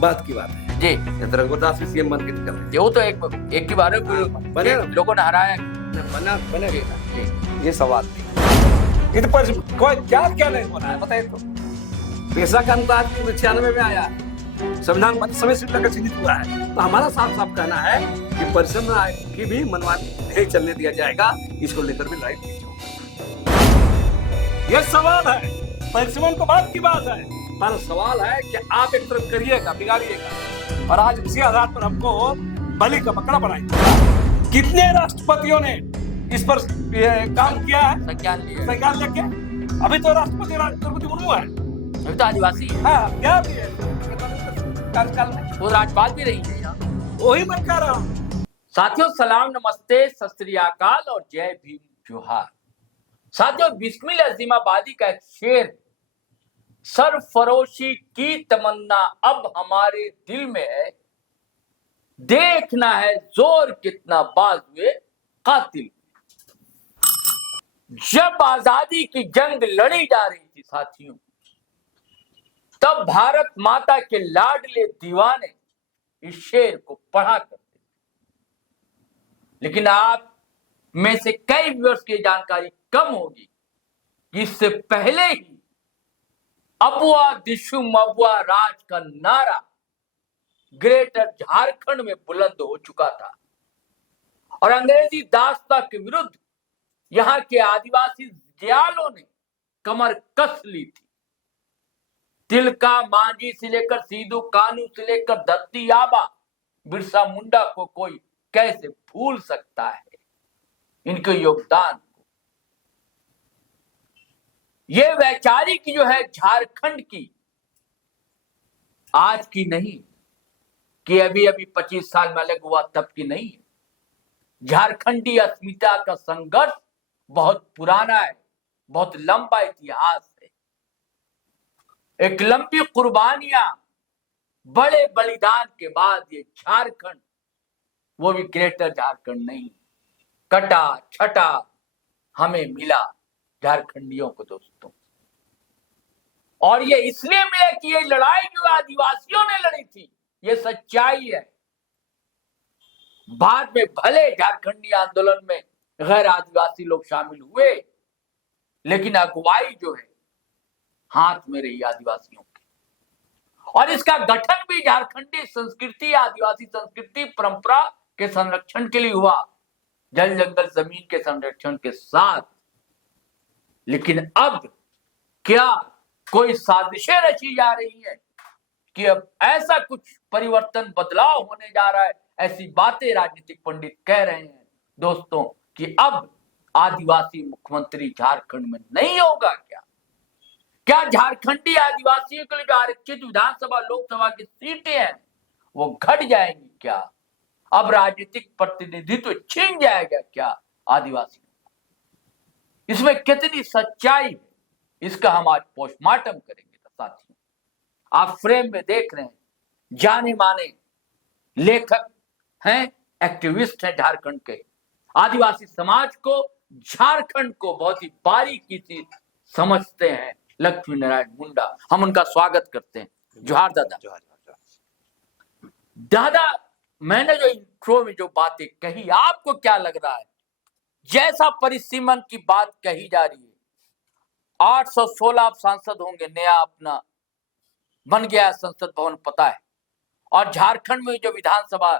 बात की बात है जी। रघुदास भी सीएम बन के निकल रहे वो तो एक की बार बने लोगों ने हराया। बनेगा ये सवाल नहीं। इन पर कोई क्या क्या नहीं होना है बताइए तो। पेशा का अनुदान 96 में आया, संविधान बन समय से लेकर चिन्हित हुआ है। तो हमारा साफ साफ कहना है कि परिश्रम की भी मनमानी नहीं चलने दिया जाएगा। इसको लेकर भी लड़ाई नहीं होगी। ये सवाल है, परिश्रम तो बात की बात है, पर सवाल है कि आप एक तरफ करिएगा बिगाड़िएगा। और आज उसी आधार पर हमको बलि का बकरा बनाइए। कितने राष्ट्रपतियों ने इस पर काम किया है, संज्ञान लेके। अभी तो राष्ट्रपति द्रौपदी मुर्मू है, अभी तो आदिवासी है। हाँ, क्या भी है कार्यकाल में, वो राज्यपाल भी रही है। वही मैं कह रहा हूँ। साथियों सलाम, नमस्ते, सत श्री अकाल और जय भीम जोहार। साथियों बिस्मिल अजीमाबादी का एक शेर, सरफरोशी की तमन्ना अब हमारे दिल में है, देखना है जोर कितना बाजुए कातिल। जब आजादी की जंग लड़ी जा रही थी साथियों, तब भारत माता के लाडले दीवाने इस शेर को पढ़ा करते थे। लेकिन आप में से कई व्यूअर्स की जानकारी कम होगी कि इससे पहले ही अबुआ दिशु मबुआ राज का नारा ग्रेटर झारखंड में बुलंद हो चुका था और अंग्रेजी दासता के विरुद्ध यहां के आदिवासी दयालों ने कमर कस ली थी। तिलका मांझी से लेकर सीधू कानू से लेकर धरती आबा बिरसा मुंडा को कोई कैसे भूल सकता है इनके योगदान को। ये वैचारिक जो है झारखंड की, आज की नहीं कि अभी अभी 25 साल में अलग हुआ तब की नहीं है। झारखंडी अस्मिता का संघर्ष बहुत पुराना है, बहुत लंबा इतिहास है। एक लंबी कुर्बानियां, बड़े बलिदान के बाद ये झारखंड, वो भी ग्रेटर झारखंड नहीं, कटा छटा हमें मिला झारखंडियों को दोस्तों। और ये इसलिए मिला कि ये लड़ाई जो आदिवासियों ने लड़ी थी, ये सच्चाई है। बाद में भले झारखंडी आंदोलन में गैर आदिवासी लोग शामिल हुए, लेकिन अगुवाई जो है हाथ में रही आदिवासियों की। और इसका गठन भी झारखंडी संस्कृति, आदिवासी संस्कृति परंपरा के संरक्षण के लिए हुआ, जल जंगल जमीन के संरक्षण के साथ। लेकिन अब क्या कोई साजिशें रची जा रही है कि अब ऐसा कुछ परिवर्तन, बदलाव होने जा रहा है? ऐसी बातें राजनीतिक पंडित कह रहे हैं दोस्तों कि अब आदिवासी मुख्यमंत्री झारखंड में नहीं होगा। क्या झारखंडी आदिवासियों के लिए जो आरक्षित विधानसभा लोकसभा की सीटें हैं वो घट जाएंगी क्या? अब राजनीतिक प्रतिनिधित्व छीन जाएगा क्या आदिवासियों? इसमें कितनी सच्चाई है, इसका हम आज पोस्टमार्टम करेंगे। साथियों आप फ्रेम में देख रहे हैं, जाने माने लेखक हैं, एक्टिविस्ट हैं झारखंड के। आदिवासी समाज को, झारखंड को बहुत ही बारीकी से समझते हैं लक्ष्मी नारायण मुंडा। हम उनका स्वागत करते हैं। जोहार दादा। दादा, मैंने जो इंट्रो में जो बातें कही, आपको क्या लग रहा है? जैसा परिसीमन की बात कही जा रही है, 816 आप सांसद होंगे, नया अपना बन गया संसद भवन, पता है। और झारखंड में जो विधानसभा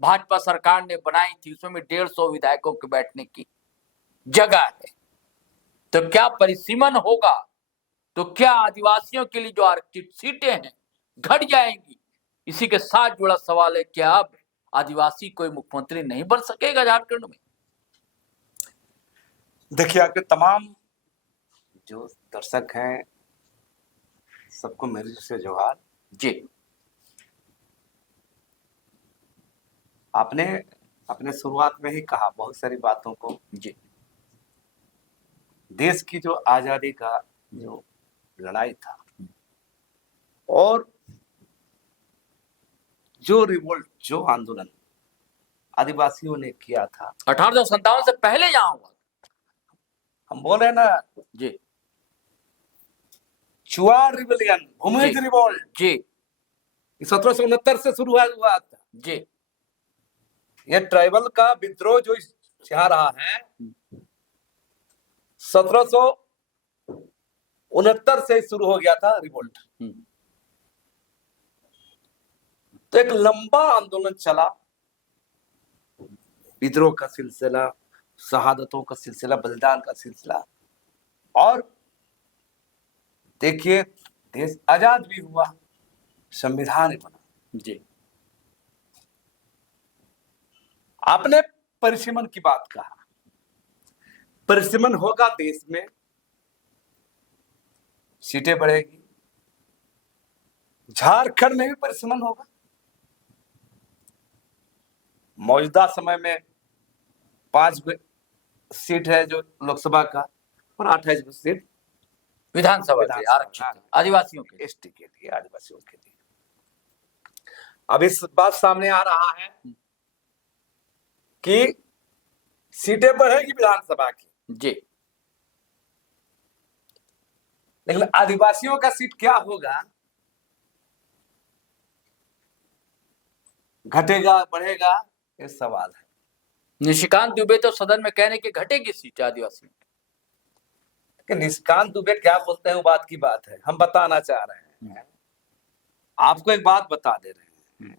भाजपा सरकार ने बनाई थी, उसमें 150 विधायकों के बैठने की जगह है। तो क्या परिसीमन होगा? तो क्या आदिवासियों के लिए जो आरक्षित सीटें हैं घट जाएंगी? इसी के साथ जुड़ा सवाल है, क्या अब आदिवासी कोई मुख्यमंत्री नहीं बन सकेगा झारखंड में? देखिए, आपके तमाम जो दर्शक हैं सबको मेरी से जोहार जी। आपने अपने शुरुआत में ही कहा बहुत सारी बातों को। जी। देश की जो आजादी का जो लड़ाई था और जो रिवोल्ट, जो आंदोलन आदिवासियों ने किया था 1857 से पहले यहाँ हुआ। हम बोले ना जी, चुआर रिबेलियन, भूमिज रिवोल्ट। जी, 1769 से शुरू हुआ था। जी ये ट्राइबल का विद्रोह जो यहाँ रहा है 1769 से शुरू हो गया था रिवोल्ट। तो एक लंबा आंदोलन चला, विद्रोह का सिलसिला, शहादतों का सिलसिला, बलिदान का सिलसिला, और देखिए देश आजाद भी हुआ, संविधान भी बना। जी आपने परिसीमन की बात कहा, परिसीमन होगा देश में, सीटें बढ़ेगी, झारखंड में भी परिसीमन होगा। मौजूदा समय में 5 सीट है जो लोकसभा का, और 28 सीट विधानसभा के आरक्षित आदिवासियों के, एसटी के लिए, आदिवासियों के लिए। अब इस बात सामने आ रहा है कि सीटें बढ़ेगी विधानसभा की, जी लेकिन आदिवासियों का सीट क्या होगा, घटेगा बढ़ेगा, ये सवाल है। निशिकांत दुबे तो सदन में कहने की घटेगी सीट आदिवासियों की। कि निशिकांत दुबे क्या बोलते हैं वो बात की बात है, हम बताना चाह रहे हैं, आपको एक बात बता दे रहे हैं।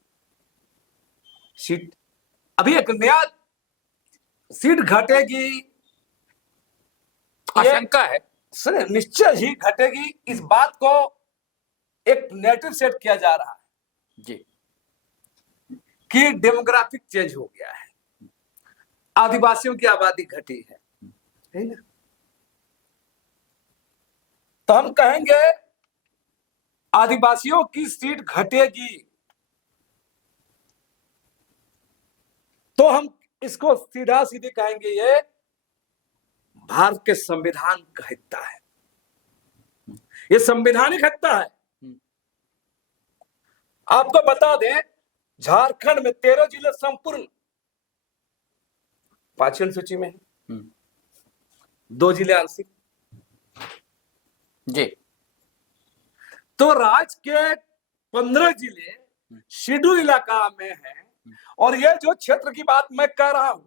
सीट अभी एक नया सीट घटेगी, आशंका है सर, निश्चय ही घटेगी, इस बात को एक नेरेटिव सेट किया जा रहा है जी कि डेमोग्राफिक चेंज हो गया है, आदिवासियों की आबादी घटी है ना। तो हम कहेंगे आदिवासियों की सीट घटेगी, तो हम इसको सीधा सीधे कहेंगे ये भारत के संविधान का हिस्सा है, ये संवैधानिक हिस्सा है। आपको बता दें झारखंड में 13 जिले संपूर्ण 5वीं सूची में है, 2 जिले आंशिक। जी तो राज्य के 15 जिले शेड्यूल इलाका में है, और ये जो क्षेत्र की बात मैं कह रहा हूं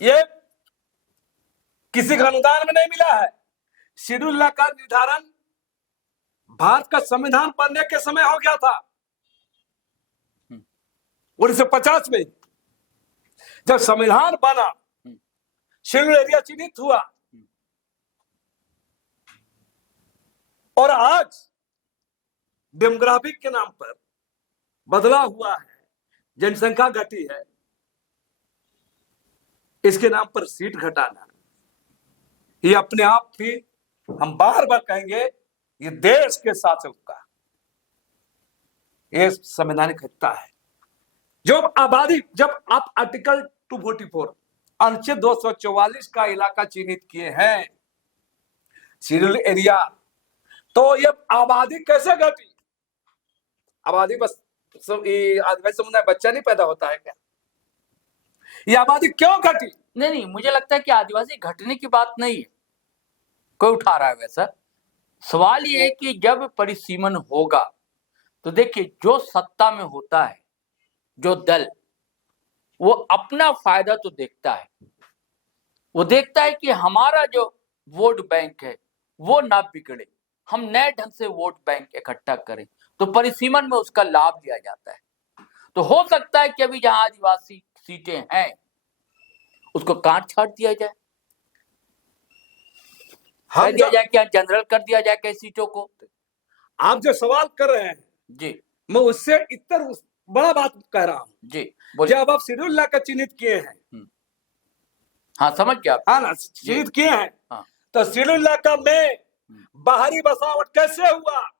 ये किसी का अनुदान में नहीं मिला है। शेड्यूल इलाका निर्धारण भारत का संविधान बनने के समय हो गया था 1950 में, जब संविधान बना शेड्यूल एरिया चिन्हित हुआ, और आज डेमोग्राफिक के नाम पर बदला हुआ है, जनसंख्या घटी है, इसके नाम पर सीट घटाना ये अपने आप भी हम बार बार कहेंगे ये देश के शासक का ये संवैधानिक हिस्सा है। जो आबादी, जब आप आर्टिकल 244 अनुच्छेद 244 का इलाका चिन्हित किए हैं शेड्यूल एरिया, तो ये आबादी कैसे घटी? आबादी बस आदिवासी समुदाय बच्चा नहीं पैदा होता है क्या? ये आबादी क्यों घटी? नहीं, मुझे लगता है कि आदिवासी घटने की बात नहीं है, कोई उठा रहा है वैसा। सवाल ये है कि जब परिसीमन होगा तो देखिए जो सत्ता में होता है जो दल, वो अपना फायदा तो देखता है, वो देखता है कि हमारा जो वोट बैंक है वो ना बिगड़े, हम नए ढंग से वोट बैंक इकट्ठा करें, तो परिसीमन में उसका लाभ लिया जाता है। तो हो सकता है कि अभी जहां आदिवासी सीटें हैं उसको काट छाट दिया जाए, कह दिया जाए कि जनरल कर दिया जाए कई सीटों को। आप जो सवाल कर रहे हैं जी, मैं उससे इतर बड़ा बात कह रहा हूं जी जब आप शेड्यूल इलाका चिन्हित किए हैं, हाँ समझ गया, हाँ ना, चिन्हित किए हैं, हाँ। तो शेड्यूल इलाका में बाहरी बसावट कैसे हुआ?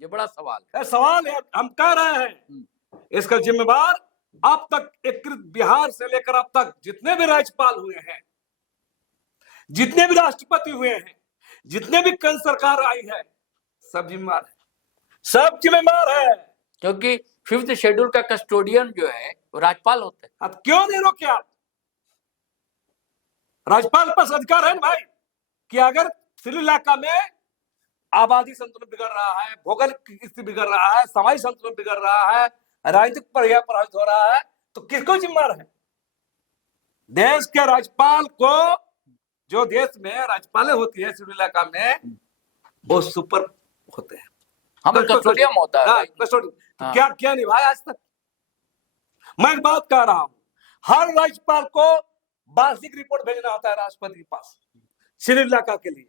ये बड़ा सवाल है, सवाल है, हम कह रहे हैं इसका जिम्मेवार अब तक एकीकृत बिहार से लेकर अब तक जितने भी राज्यपाल हुए हैं, जितने भी राष्ट्रपति हुए हैं, जितने भी केंद्र सरकार आई है, सब जिम्मेवार है, सब जिम्मेवार है। क्योंकि 5th शेड्यूल का कस्टोडियन जो है वो राज्यपाल होते हैं। अब क्यों नहीं रोके आप? राज्यपाल के पास अधिकार है ना भाई कि अगर शेड्यूल इलाका में आबादी संतुलन बिगड़ रहा है, भौगोलिक स्थिति बिगड़ रहा है, सामाजिक संतुलन बिगड़ रहा है, राजनीतिक पर्याय प्रभावित हो रहा है, तो किसको जिम्मेदार है? देश के राज्यपाल को, जो देश में राज्यपालें होती है शेड्यूल इलाका में, वो सुपर होते हैं, हम कस्टोडियन होता है। हाँ, कस्टोडियन। हाँ। क्या क्या निभाया आज तक? मैं एक बात कह रहा हूं, हर राज्यपाल को वार्षिक रिपोर्ट भेजना होता है राष्ट्रपति के पास शेड्यूल इलाका के लिए।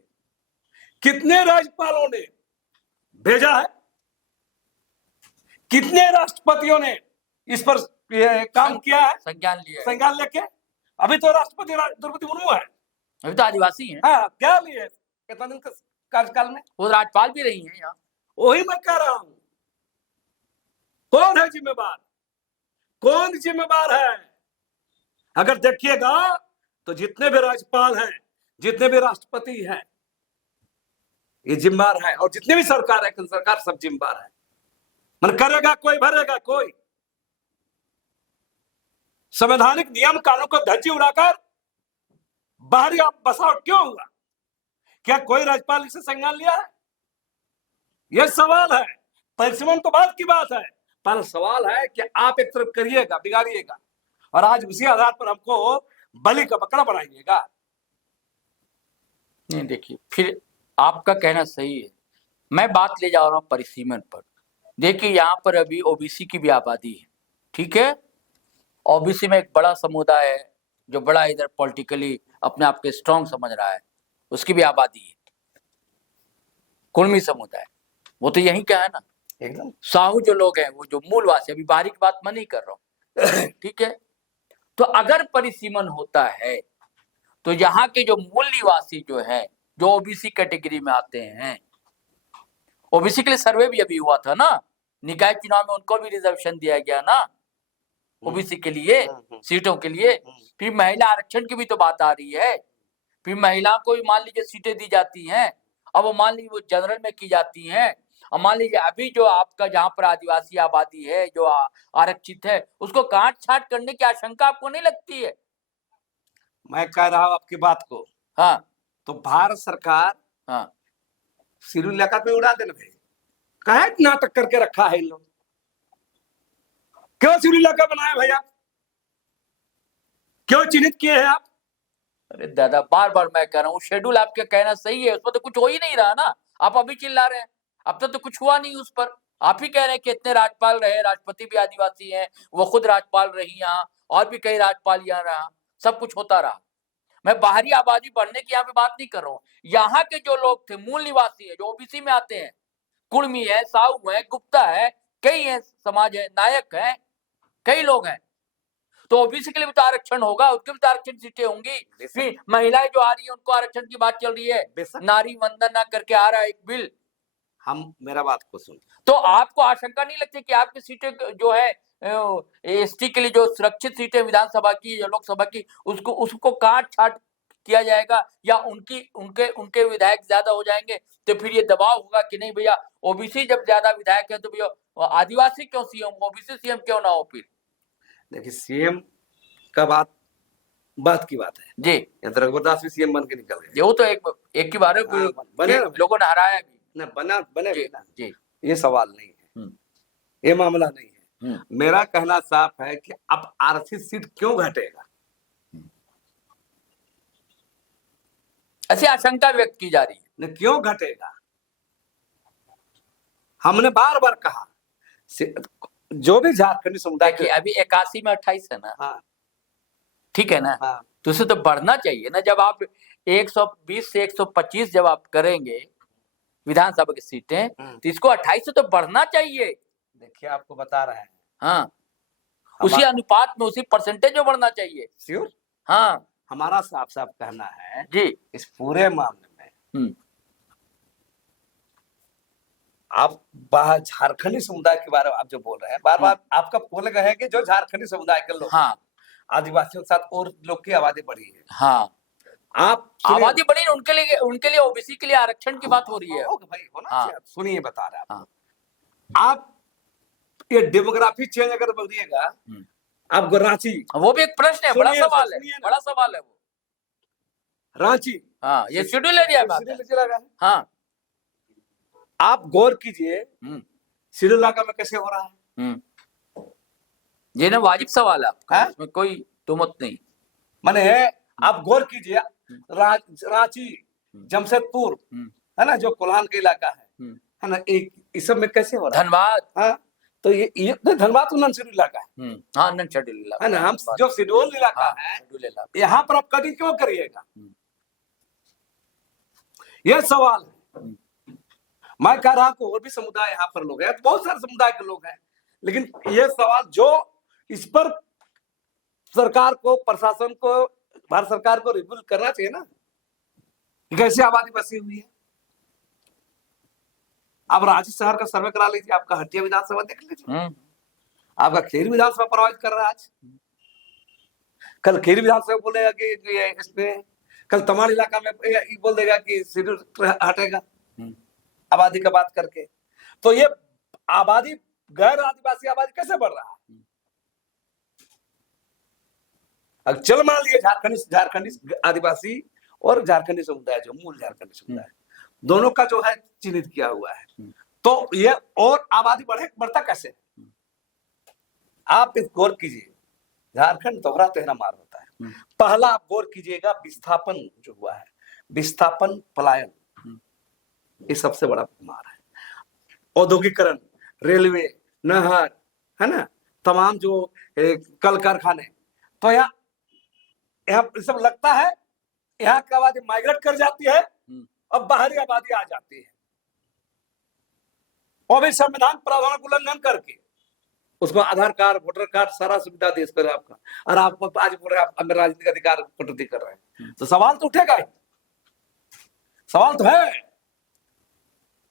कितने राज्यपालों ने भेजा है? कितने राष्ट्रपतियों ने इस पर काम किया है, संज्ञान लेके? अभी तो राष्ट्रपति द्रौपदी मुर्मू है, अभी तो आदिवासी हैं। हाँ, क्या लिए कितना दिन कार्यकाल में? वो राज्यपाल भी रही हैं यहाँ। वही मैं कह रहा हूं, कौन है जिम्मेवार? कौन जिम्मेवार है? अगर देखिएगा तो जितने भी राज्यपाल हैं, जितने भी राष्ट्रपति हैं, ये जिम्मेवार है, और जितने भी सरकार है, सरकार सब जिम्मेवार है। मन करेगा कोई, भरेगा कोई। संवैधानिक नियम कानून को धज्जी उड़ाकर बाहरी बसावट क्यों हुआ? क्या कोई राज्यपाल इसे संज्ञान लिया है? यह सवाल है। परिसीमन तो बात की बात है, पर सवाल है कि आप एक तरफ करिएगा, बिगाड़िएगा, और आज उसी आधार पर हमको बलि का बकरा बनाइएगा। नहीं, देखिए, फिर आपका कहना सही है, मैं बात ले जा रहा हूं परिसीमन पर। देखिए, यहाँ पर अभी ओबीसी की भी आबादी है, ठीक है। ओबीसी में एक बड़ा समुदाय है जो बड़ा इधर पॉलिटिकली अपने आप के स्ट्रांग समझ रहा है, उसकी भी आबादी है। कुर्मी समुदाय, वो तो यही क्या है ना, एकदम साहू जो लोग हैं, वो जो मूलवासी, अभी बाहरी की बात मैं नहीं कर रहा हूँ, ठीक है। तो अगर परिसीमन होता है तो यहाँ के जो मूल निवासी जो है, जो ओबीसी कैटेगरी में आते हैं, ओबीसी के लिए सर्वे भी अभी हुआ था ना, निकाय चुनाव में उनको भी रिजर्वेशन दिया गया ना, ओबीसी के लिए सीटों के लिए। फिर महिला आरक्षण की भी तो बात आ रही है। फिर महिला को भी मान लीजिए सीटें दी जाती हैं, अब वो मान लीजिए वो जनरल में की जाती हैं, और मान लीजिए अभी जो आपका जहाँ पर आदिवासी आबादी है जो आरक्षित है, उसको काट छाट करने की आशंका आपको नहीं लगती है? मैं कह रहा हूं आपकी बात को। हाँ, तो भारत सरकार हाँ, शेड्यूल इलाका पे उड़ा देना भाई, काहे नाटक करके रखा है इन लोग? क्यों शेड्यूल इलाका बनाया भैया? क्यों चिन्हित किए हैं आप? अरे दादा, बार बार मैं कह रहा हूँ, शेड्यूल आपका कहना सही है, उसमें तो कुछ हो ही नहीं रहा ना। आप अभी चिल्ला रहे हैं, अब तो कुछ हुआ नहीं उस पर। आप ही कह रहे हैं कि इतने राज्यपाल रहे, राष्ट्रपति भी आदिवासी हैं, वो खुद राज्यपाल रही यहाँ, और भी कई राज्यपाल यहाँ रहा, सब कुछ होता रहा। मैं बाहरी आबादी बढ़ने की यहाँ पे बात नहीं कर रहा हूँ। यहाँ के जो लोग थे, मूल निवासी है, जो ओबीसी में आते हैं, कुर्मी है, साहू है, गुप्ता है, कई है, समाज है, नायक है, कई लोग हैं, तो ओबीसी के लिए भी तो आरक्षण होगा, उसके भी तो आरक्षण सीटें होंगी। फिर महिलाएं जो आ रही है, उनको आरक्षण की बात चल रही है, नारी वंदन ना करके आ रहा है एक बिल। हम, मेरा बात को सुन, तो आपको आशंका नहीं लगती कि आपकी सीटें जो है एसटी के लिए जो सुरक्षित सीटें विधानसभा की या लोकसभा की, उसको काट छाट किया जाएगा, या उनके विधायक ज्यादा हो जाएंगे, तो फिर ये दबाव होगा कि नहीं भैया, ओबीसी जब ज्यादा विधायक है तो भैया आदिवासी क्यों सीएम, ओबीसी सीएम क्यों ना हो? फिर देखिए, सीएम का बात की बात है जी, रघुवरदास भी सीएम बन के निकल गए। वो तो एक की बार है, बने लोगों ने हराया भी ना, बने जी, ना। जी, ये सवाल नहीं है, ये मामला नहीं है। मेरा कहना साफ है कि अब आरक्षित सीट क्यों घटेगा, ऐसी आशंका व्यक्त की जा रही है। न क्यों घटेगा? हमने बार बार कहा, जो भी झारखंडी समुदाय के, अभी 81 में 28 है ना, हाँ, ठीक है ना, हाँ, तो उसे तो बढ़ना चाहिए ना। जब आप 120 से 125 जब आप करेंगे विधानसभा की सीटें, तो इसको 28 से तो बढ़ना चाहिए। देखिए, आपको बता रहे हैं, हाँ, उसी अनुपात में, उसी परसेंटेज में बढ़ना चाहिए। श्योर। हाँ, हमारा साफ साफ कहना है जी, इस पूरे मामले में आप झारखंडी समुदाय के बारे में आप जो बोल रहे हैं, बार बार आपका बोल गए हैं कि जो झारखंडी समुदाय के लोग, हाँ, आदिवासियों के साथ और लोग की आबादी बढ़ी है। हाँ, आप आबादी बढ़ी, उनके लिए ओबीसी के लिए आरक्षण की बात हो रही है भाई, होना हाँ, चाहिए। सुनिए, बता रहे हैं हाँ, आप ये डेमोग्राफी चेंज अगर बोलिएगा, आप रांची, वो भी एक प्रश्न है, बड़ा सवाल है, बड़ा सवाल है वो। रांची, हाँ, ये शेड्यूल एरिया में आता है। हाँ, आप गौर कीजिए हम्म श्रीलंका में कैसे हो रहा है। हम्म ये ना वाजिब सवाल है आपका, हाँ? इसमें कोई तुमत नहीं। माने आप गौर कीजिए रांची, हम्म जमशेदपुर, हम्म है ना, जो कोल्हान का इलाका हम्म है ना, एक इस सब में कैसे हो रहा है। धनबाद। हाँ, तो ये नहीं, धनबाद तो नॉन शेड्यूल इलाका हाँ, नन शेड्यूल है इलाका ना, हम धनबाद। जो शेड्यूल इलाका हाँ, है शेड्यूल इलाका। यहाँ पर आप कटिंग क्यों करिएगा, हम्म, ये सवाल है। हम्म, मैं कह रहा हूं कि और भी समुदाय यहाँ पर लोग हैं, बहुत सारे समुदाय के लोग हैं, लेकिन ये सवाल जो इस पर सरकार को, प्रशासन को, भारत सरकार को रिव्यू करना चाहिए ना कि कैसे आबादी बसी हुई है। आप रांची शहर का सर्वे करा लीजिए, आपका हटिया विधानसभा देख लीजिए, आपका खीरी विधानसभा प्रभावित कर रहा है आज। कल खीरी विधानसभा बोलेगा कि इसमें, कल तमाड़ इलाका में ये बोल देगा कि शेड्यूल हटेगा आबादी का बात करके। तो ये आबादी, गैर आदिवासी आबादी कैसे बढ़ रहा है। अब चल मान लिए झारखंडी आदिवासी और झारखंडी समुदाय, जो मूल झारखंडी समुदाय, दोनों का जो है चिन्हित किया हुआ है, तो ये और आबादी बढ़ता कैसे। आप इस गौर कीजिए, झारखंड दोहरा तेहरा मार होता है। पहला आप गौर कीजिएगा, विस्थापन जो हुआ है, विस्थापन पलायन, ये सबसे बड़ा मार है। औद्योगिकरण, रेलवे, नहर, है ना, तमाम जो कल कारखाने, तो यहाँ सब लगता है, यहाँ की आबादी माइग्रेट कर जाती है और बाहरी आबादी आ जाती है, और भी संविधान प्रावधान का उल्लंघन करके उसको आधार कार्ड, वोटर कार्ड, सारा सुविधा दे कर आपका, और आप आज बोल रहे हैं राजनीतिक अधिकार कटौती कर रहे हैं, तो सवाल तो उठेगा ही, सवाल तो है।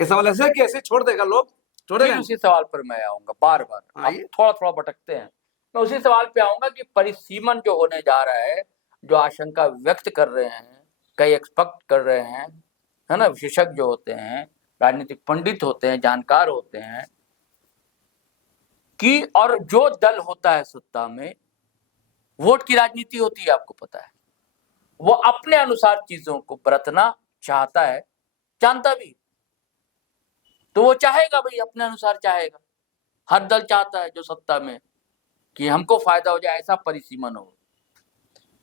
ये सवाल ऐसे कि ऐसे छोड़ देगा लोग, छोड़ेगा। उसी सवाल पर मैं आऊंगा बार बार, अब थोड़ा थोड़ा भटकते हैं। मैं उसी सवाल पे आऊंगा कि परिसीमन जो होने जा रहा है, जो आशंका व्यक्त कर रहे हैं, कई एक्सपेक्ट कर रहे हैं, है ना, विशेषज्ञ होते हैं, राजनीतिक पंडित होते हैं, जानकार होते हैं, कि और जो दल होता है सत्ता में, वोट की राजनीति होती है, आपको पता है, वो अपने अनुसार चीजों को बरतना चाहता है, जानता भी, तो वो चाहेगा भाई, अपने अनुसार चाहेगा। हर दल चाहता है जो सत्ता में, कि हमको फायदा हो जाए, ऐसा परिसीमन हो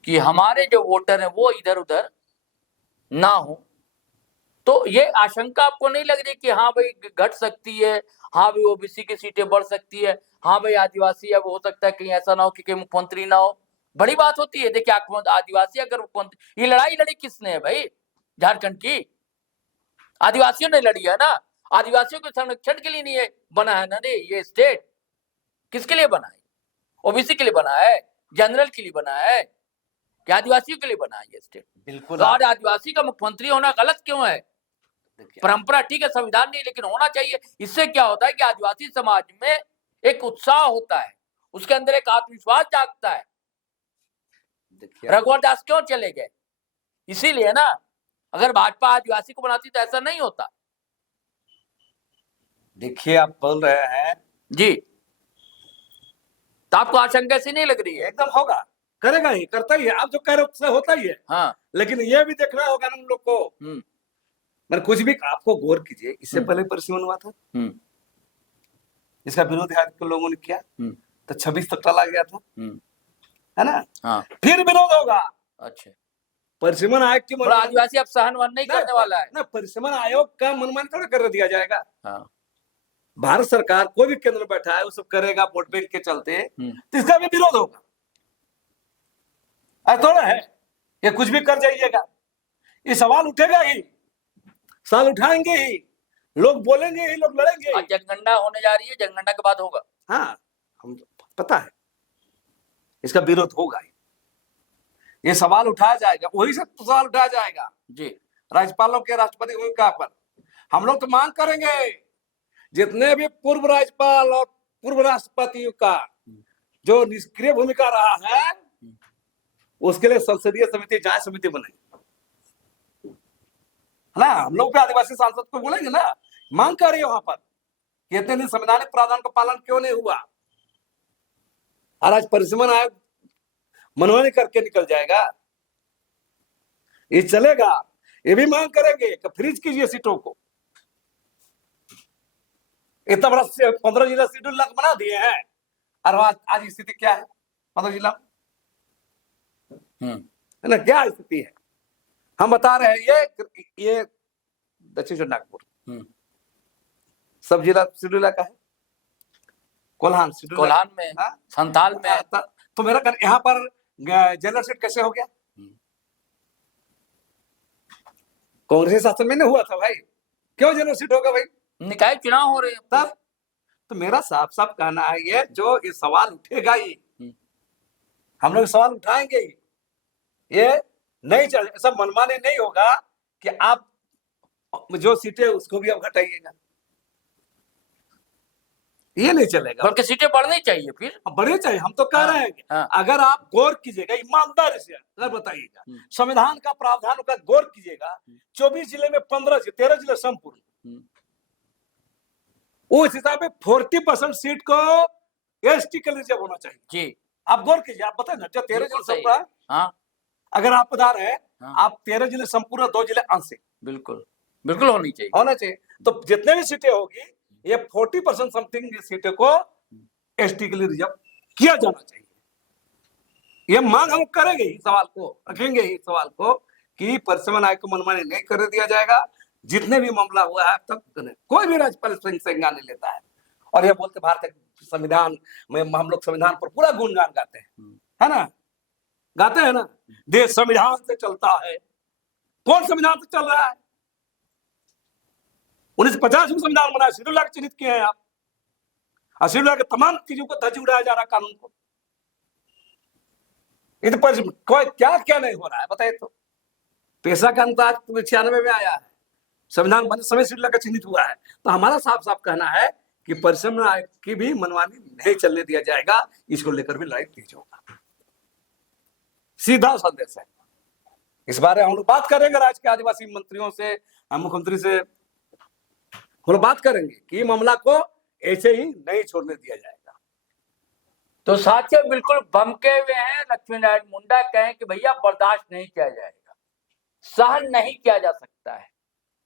कि हमारे जो वोटर हैं वो इधर उधर ना हो। तो ये आशंका आपको नहीं लग रही कि हाँ भाई घट सकती है, हाँ भाई ओबीसी की सीटें बढ़ सकती है, हाँ भाई आदिवासी अब हो सकता है कहीं ऐसा ना हो कि कहीं मुख्यमंत्री ना हो। बड़ी बात होती है। देखिए, आदिवासी अगर मुख्यमंत्री, ये लड़ाई लड़ी किसने है भाई, झारखंड की आदिवासियों ने लड़ी है ना। आदिवासियों के संरक्षण के लिए नहीं है बना है ना ये स्टेट, किसके लिए बना है? ओबीसी के लिए बना है, जनरल के लिए बना है, कि आदिवासियों के लिए बना है ये स्टेट? बिल्कुल। तो आज आदिवासी का मुख्यमंत्री होना गलत क्यों है? परंपरा ठीक है, संविधान नहीं, लेकिन होना चाहिए। इससे क्या होता है कि आदिवासी समाज में एक उत्साह होता है, उसके अंदर एक आत्मविश्वास जागता है। रघुवर दास क्यों चले गए? इसीलिए ना। अगर भाजपा आदिवासी को बनाती तो ऐसा नहीं होता। देखिए, आप बोल रहे हैं जी, तो आपको आशंका ऐसी नहीं लग रही है? एकदम होगा, करेगा ही, करता ही है। आप जो कह रहे हो उससे होता ही है। हाँ, लेकिन ये भी देखना होगा ना हम लोग को। मैं कुछ भी आपको गौर कीजिए, इससे पहले परिसीमन हुआ था, इसका विरोध के लोगों ने किया, तो 26 तक टाला गया था, है ना। हाँ, फिर विरोध होगा। अच्छा, परिसीमन आयोग की आदिवासी अब सहन वन नहीं करने वाला है ना। परिसीमन आयोग का मनमानी थोड़ा कर दिया जाएगा। हाँ, भारत सरकार कोई भी केंद्र में बैठा है, वो सब करेगा वोट बैंक के चलते, तो इसका भी विरोध होगा। ऐसा थोड़ा है ये कुछ भी कर जाइएगा, ये सवाल उठेगा ही, सवाल उठाएंगे ही, लोग बोलेंगे ही, लोग लड़ेंगे। जनगणना होने जा रही है, जनगणना के बाद होगा। हाँ, हम पता है, इसका विरोध होगा ही, ये सवाल उठाया जाएगा, वही सब सवाल उठाया जाएगा जी। राज्यपालों के, राष्ट्रपति भूमिका पर हम लोग तो मांग करेंगे, जितने भी पूर्व राज्यपाल और पूर्व राष्ट्रपतियों का जो निष्क्रिय भूमिका रहा है, उसके लिए संसदीय समिति, जांच समिति बने ना। हम लोग भी आदिवासी सांसद को बोलेंगे ना, मांग कर रही है वहां पर कि इतने दिन संवैधानिक प्रावधान का पालन क्यों नहीं हुआ, और आज परिसीमन आयोग मनमानी करके निकल जाएगा, ये चलेगा? ये भी मांग करेंगे कि फ्रीज कीजिए सीटों को, इतना बड़ा 15 जिला शेड्यूल बना दिए हैं, और आज स्थिति क्या है 15 जिला है ना, क्या स्थिति है हम बता रहे हैं। ये दक्षिण नागपुर सब जिला शेड्यूल का है, कोल्हान कोल्हान में, संथाल में। तो मेरा यहाँ पर जनरल सीट कैसे हो गया? कांग्रेस शासन में नहीं हुआ था भाई, क्यों जनरल सीट होगा भाई? निकाय चुनाव हो रहे हैं तब। तो मेरा साफ साफ कहना है, ये सवाल उठेगा ही, हम लोग सवाल उठाएंगे ही। ये नहीं चल, सब मनमाने नहीं होगा कि आप जो सीटें उसको भी आप घटाइएगा, ये नहीं चलेगा। बल्कि सीटें बढ़नी चाहिए, फिर बढ़नी चाहिए। हम तो कह रहे हैं कि अगर आप गौर कीजिएगा ईमानदारी से, अगर बताइएगा संविधान का प्रावधान का गौर कीजिएगा, 24 जिले में 15 से 13 जिले संपूर्ण, उस हिसाब में 40% सीट को एसटी के लिए रिजर्व होना चाहिए जी। आप गौर कीजिए, आप बताए ना, जो 13 जिले संपूर्ण, हाँ, अगर आप बता रहे हैं आप 13 जिले संपूर्ण, 2 जिले आंशिक, बिल्कुल बिल्कुल होनी चाहिए। तो जितने भी सीटें होगी ये 40% समथिंग सीटें को एसटी के लिए रिजर्व किया जाना चाहिए। ये मांग हम करेंगे ही, सवाल को रखेंगे ही, सवाल को कि परिसीमन आयोग को मनमानी नहीं कर दिया जाएगा। जितने भी मामला हुआ है अब तक कोई भी राज्यपाल संज्ञान नहीं लेता है, और ये बोलते भारतीय संविधान में हम लोग संविधान पर पूरा गुणगान गाते हैं, है ना, गाते हैं ना, देश संविधान से चलता है। कौन संविधान से चल रहा है? 1950 में संविधान बना, शेड्यूल एक्ट चिन्हित किए हैं आप, और शेड्यूल एक्ट के तमाम चीजों को धज्जी उड़ाया जा रहा है कानून को। तो कोई क्या क्या नहीं हो रहा है बताइए तो। पेशा का अंत आज 96 में आया है, संविधान बनते समय शेड्यूल एक्ट चिन्हित हुआ है। तो हमारा साफ साफ कहना है कि परिसीमन आयोग की भी मनमानी नहीं चलने दिया जाएगा, इसको लेकर भी लड़ाई तेज होगा, सीधा संदेश है। इस बारे हम लोग बात करेंगे राज्य के आदिवासी मंत्रियों से, मुख्यमंत्री से हम लोग बात करेंगे कि मामला को ऐसे ही नहीं छोड़ने दिया जाएगा। तो साथियों बिल्कुल भमके हुए हैं लक्ष्मी नारायण मुंडा, कहें कि भैया बर्दाश्त नहीं किया जाएगा, सहन नहीं किया जा सकता है,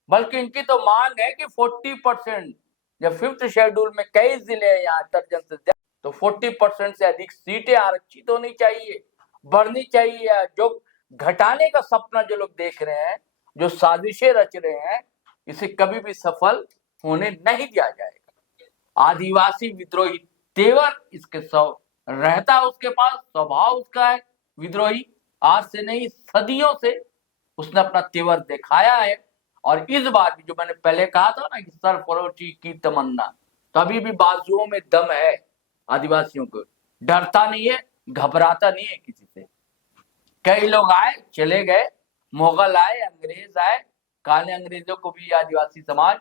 बल्कि इनकी तो मांग है कि 40%, जब 5th शेड्यूल में कई जिले हैं यहाँ दर्जन से ज्यादा, तो 40% से अधिक सीटें आरक्षित होनी चाहिए, बढ़नी चाहिए। जो घटाने का सपना जो लोग देख रहे हैं, जो साजिशें रच रहे हैं, इसे कभी भी सफल होने नहीं दिया जाएगा। आदिवासी विद्रोही तेवर इसके सब रहता है, उसके पास स्वभाव उसका है विद्रोही, आज से नहीं सदियों से उसने अपना तेवर दिखाया है। और इस बार भी जो मैंने पहले कहा था ना कि सरफरोशी की तमन्ना, तो अभी भी बाजुओं में दम है आदिवासियों को, डरता नहीं है, घबराता नहीं है किसी से। कई लोग आए चले गए, मुगल आए, अंग्रेज आए, काले अंग्रेजों को भी आदिवासी समाज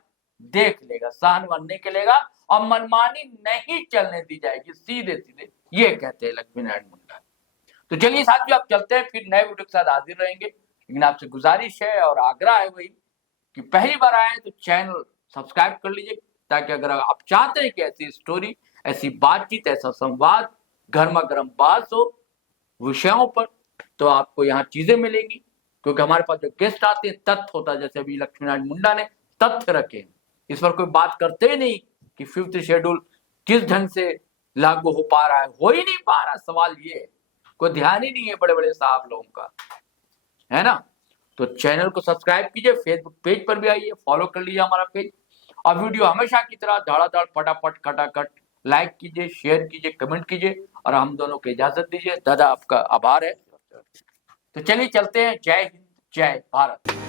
देख लेगा, सहन बनने के लेगा, और मनमानी नहीं चलने दी जाएगी, सीधे सीधे ये कहते हैं लक्ष्मी नारायण मुंडा। तो चलिए साथियों, आप चलते हैं, फिर नए वीडियो के साथ हाजिर रहेंगे। लेकिन आपसे गुजारिश है और आग्रह है वही कि पहली बार आए तो चैनल सब्सक्राइब कर लीजिए, ताकि अगर आप चाहते हैं कि ऐसी स्टोरी, ऐसी बातचीत, ऐसा संवाद, गर्मा गर्म बात हो विषयों पर, तो आपको यहाँ चीजें मिलेंगी। क्योंकि हमारे पास जो गेस्ट आते हैं तथ्य होता है, जैसे अभी लक्ष्मी नारायण मुंडा ने तथ्य रखे, इस पर कोई बात करते ही नहीं कि 5th शेड्यूल किस ढंग से लागू हो पा रहा है, हो ही नहीं पा रहा। सवाल ये है, कोई ध्यान ही नहीं है बड़े बड़े साहब लोगों का, है ना। तो चैनल को सब्सक्राइब कीजिए, फेसबुक पेज पर भी आइए, फॉलो कर लीजिए हमारा पेज, और वीडियो हमेशा की तरह धड़ाधड़ फटाफट खटाखट लाइक कीजिए, शेयर कीजिए, कमेंट कीजिए, और हम दोनों को इजाजत दीजिए। दादा आपका आभार है। तो चलिए चलते हैं। जय हिंद, जय भारत।